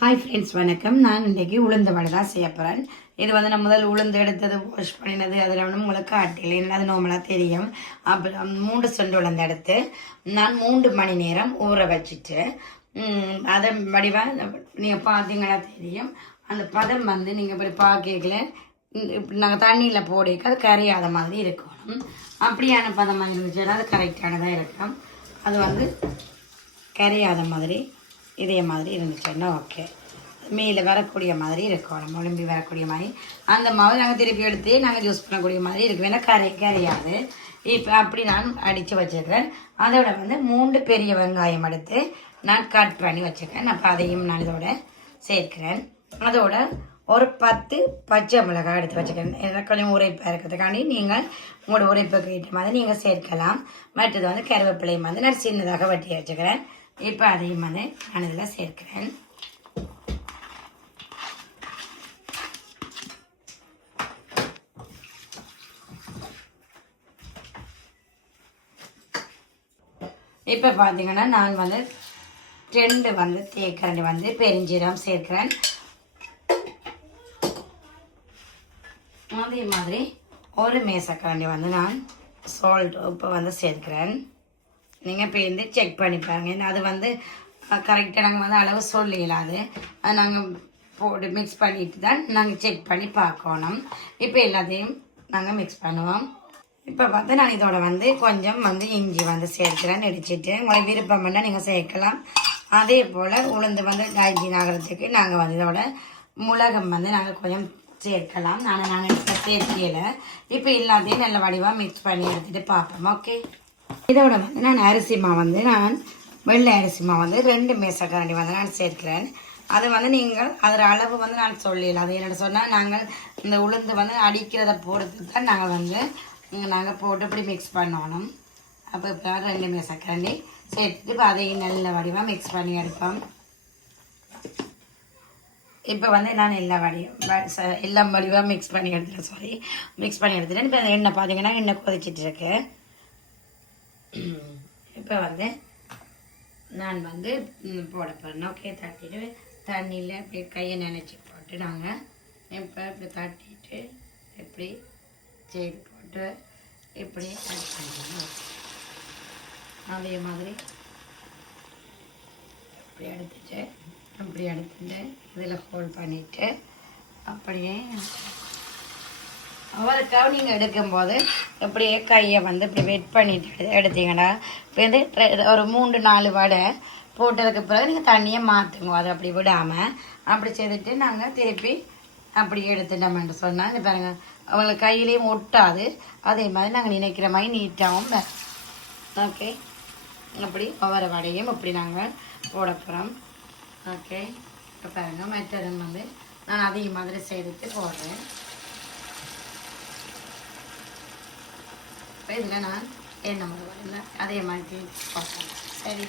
Hi friends, வணக்கம். நான் இன்றைக்கி உளுந்து வடை தான் செய்ய போகிறேன். இது வந்து நான் முதல் உளுந்து எடுத்தது வாஷ் பண்ணினது, அதில் வந்து முழுக்க ஆட்டில் அது நார்மலாக தெரியும். அப்புறம் 3 செண்டு உளுந்து எடுத்து நான் 3 மணி நேரம் ஊற வச்சுட்டு அதை வடிவாக நீங்கள் பார்த்தீங்கன்னா தெரியும். அந்த பதம் வந்து நீங்கள் இப்படி பார்க்கல இப்படி நாங்கள் தண்ணியில் போடிக்க அது கரையாத மாதிரி இருக்கணும். அப்படியான பதமாக இருந்துச்சுன்னா அது கரெக்டானதாக இருக்கும். அது வந்து கரையாத மாதிரி இதே மாதிரி இருந்துச்சுன்னா ஓகே. மேலே வரக்கூடிய மாதிரி இருக்கணும், ஒளிம்பி வரக்கூடிய மாதிரி. அந்த மாவு நாங்கள் திருப்பி எடுத்து நாங்கள் யூஸ் பண்ணக்கூடிய மாதிரி இருக்கும். ஏன்னா கரையாது. இப்போ அப்படி நான் அடித்து வச்சுருக்கேன். அதோட வந்து 3 பெரிய வெங்காயம் எடுத்து நான் கட் பண்ணி வச்சுருக்கேன். அப்போ அதையும் நான் இதோட சேர்க்கிறேன். அதோட ஒரு 10 பச்சை மிளகாய் எடுத்து வச்சுக்கிறேன். எனக்கு கொஞ்சம் உரைப்பாக இருக்கிறதுக்காண்டி நீங்கள் உங்களோட உரைப்புக்கு ஏற்ற மாதிரி நீங்கள் சேர்க்கலாம். மற்றது வந்து கருவேப்பிலையும் வந்து நான் சின்னதாக வட்டி வச்சுக்கிறேன். இப்போ அதையும் வந்து நான் இதில் சேர்க்கிறேன். இப்போ பார்த்தீங்கன்னா நான் வந்து 2 வந்து தேக்கரண்டி வந்து பெருஞ்சீரகம் சேர்க்கிறேன். அதே மாதிரி ஒரு மேசக்கரண்டி வந்து நான் சால்ட் உப்பு வந்து சேர்க்கிறேன். நீங்கள் இப்போ வந்து செக் பண்ணி பாருங்க. அது வந்து கரெக்டாக நாங்கள் வந்து அளவு சொல்லிடலாது. அது நாங்கள் போட்டு மிக்ஸ் பண்ணிட்டு தான் நாங்கள் செக் பண்ணி பார்க்கணும். இப்போ எல்லாத்தையும் நாங்கள் மிக்ஸ் பண்ணுவோம். இப்போ பார்த்து நான் இதோட வந்து கொஞ்சம் வந்து இஞ்சி வந்து சேர்க்கிறேன் இடிச்சிட்டு. உங்களுக்கு விருப்பம் பண்ணால் நீங்கள் சேர்க்கலாம். அதே போல் உளுந்து வந்து டைஜின் ஆகிறதுக்கு நாங்கள் வந்து இதோட மிளகம் வந்து நாங்கள் கொஞ்சம் சேர்க்கலாம். நான் இப்போ சேர்க்கல. இப்போ எல்லாத்தையும் நல்ல வடிவாக மிக்ஸ் பண்ணி எடுத்துகிட்டு பார்ப்போம். ஓகே. இதோட வந்து நான் அரிசி மாவு வந்து நான் வெள்ளை அரிசி மாவு வந்து 2 மேசக்கரண்டி வந்து நான் சேர்க்கிறேன். அது வந்து நீங்கள் அதோட அளவு வந்து நான் சொல்லல. அது என்னென்னு சொன்னால் நாங்கள் இந்த உளுந்து வந்து அடிக்கிறத பொறுத்து தான் நாங்கள் போட்டு இப்படி மிக்ஸ் பண்ணணும். அப்போ இப்போ 2 மேசக்கரண்டி சேர்த்துட்டு இப்போ அதையும் நல்ல வடிவாக மிக்ஸ் பண்ணி எடுப்போம். இப்போ வந்து நான் எல்லாம் வடிவாக மிக்ஸ் பண்ணி எடுத்துட்டேன். இப்போ எண்ணெய் பார்த்தீங்கன்னா எண்ணெய் கொதிச்சிட்டு இருக்கு. இப்போ வந்து நான் வந்து போட போகிறேன். ஓகே. தட்டிட்டு தண்ணியில் இப்படி கையை நினச்சி போட்டு நாங்கள் இப்போ இப்படி தட்டிட்டு இப்படி செய்து போட்டு இப்படி ஆட் பண்ணிக்கணும். அதே மாதிரி இப்படி எடுத்துட்டு இதில் ஹோல்ட் பண்ணிவிட்டு அப்படியே அவருக்காக நீங்கள் எடுக்கும்போது இப்படியே கையை வந்து இப்படி வெட் பண்ணிட்டு எடுத்தீங்கன்னா இப்போ வந்து ஒரு 3-4 வடை போட்டதுக்கு பிறகு நீங்கள் தண்ணியை மாற்றுங்க. அதை அப்படி விடாமல் அப்படி செய்துட்டு நாங்கள் திருப்பி அப்படி எடுத்துட்டோம்னு சொன்னால் இது பாருங்கள் அவங்களுக்கு கையிலையும் ஒட்டாது. அதே மாதிரி நாங்கள் நினைக்கிற மாதிரி நீட்டாகவும் ஓகே. அப்படி ஒவ்வொரு வடையும் இப்படி நாங்கள் போட போகிறோம். ஓகே. இப்போ பாருங்கள் மற்றதும் வந்து நான் அதே மாதிரி செய்துட்டு போடுறேன். இப்போ இதில் நான் எண்ணெய் முழுவதில்லை அதே மாதிரி போட்டேன். சரி,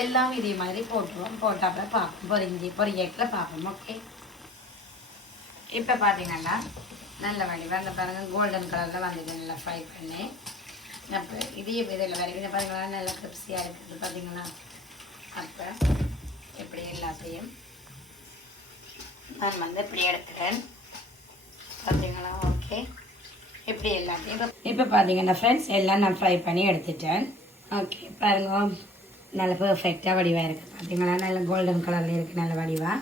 எல்லாம் இதே மாதிரி போட்டுருவோம். போட்டாப்புல பார்ப்போம், பொரியக்கில் பார்ப்போம். ஓகே. இப்போ பார்த்தீங்கன்னா நல்ல வடிவாக அந்த பாருங்கள் கோல்டன் கலரில் வந்துட்டு நல்லா ஃப்ரை பண்ணி அப்போ இதையும் இதில் வரைக்கும் பார்த்தீங்கன்னா நல்லா கிரிப்ஸியாக இருக்குது பார்த்தீங்களா. அப்போ இப்படி எல்லாத்தையும் நான் வந்து இப்படி எடுத்துக்கிறேன் பார்த்தீங்களா. ஓகே. இப்படி எல்லாத்தையும் இப்போ பார்த்தீங்கன்னா ஃப்ரெண்ட்ஸ் எல்லாம் நான் ஃப்ரை பண்ணி எடுத்துட்டேன். ஓகே. பாருங்க நல்ல பர்ஃபெக்டாக வடிவாக இருக்குது பார்த்தீங்களா. நல்ல கோல்டன் கலரில் இருக்குது நல்ல வடிவாக.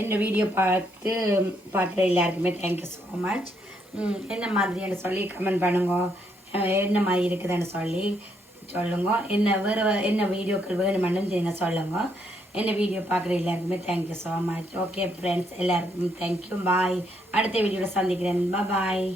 என்ன வீடியோ பார்க்குற எல்லாருக்குமே தேங்க்யூ ஸோ மச். என்ன மாதிரின்னு சொல்லி கமெண்ட் பண்ணுங்க. என்ன மாதிரி இருக்குதுன்னு சொல்லி சொல்லுங்க. என்ன வீடியோக்கள் வேணுமென்னு நீங்கள் சொல்லுங்க. என்ன வீடியோ பார்க்குற எல்லாருக்குமே thank you so much. Okay friends, எல்லாருக்கும் தேங்க்யூ. பாய். அடுத்த வீடியோவில் சந்திக்கிறேன். பாய்.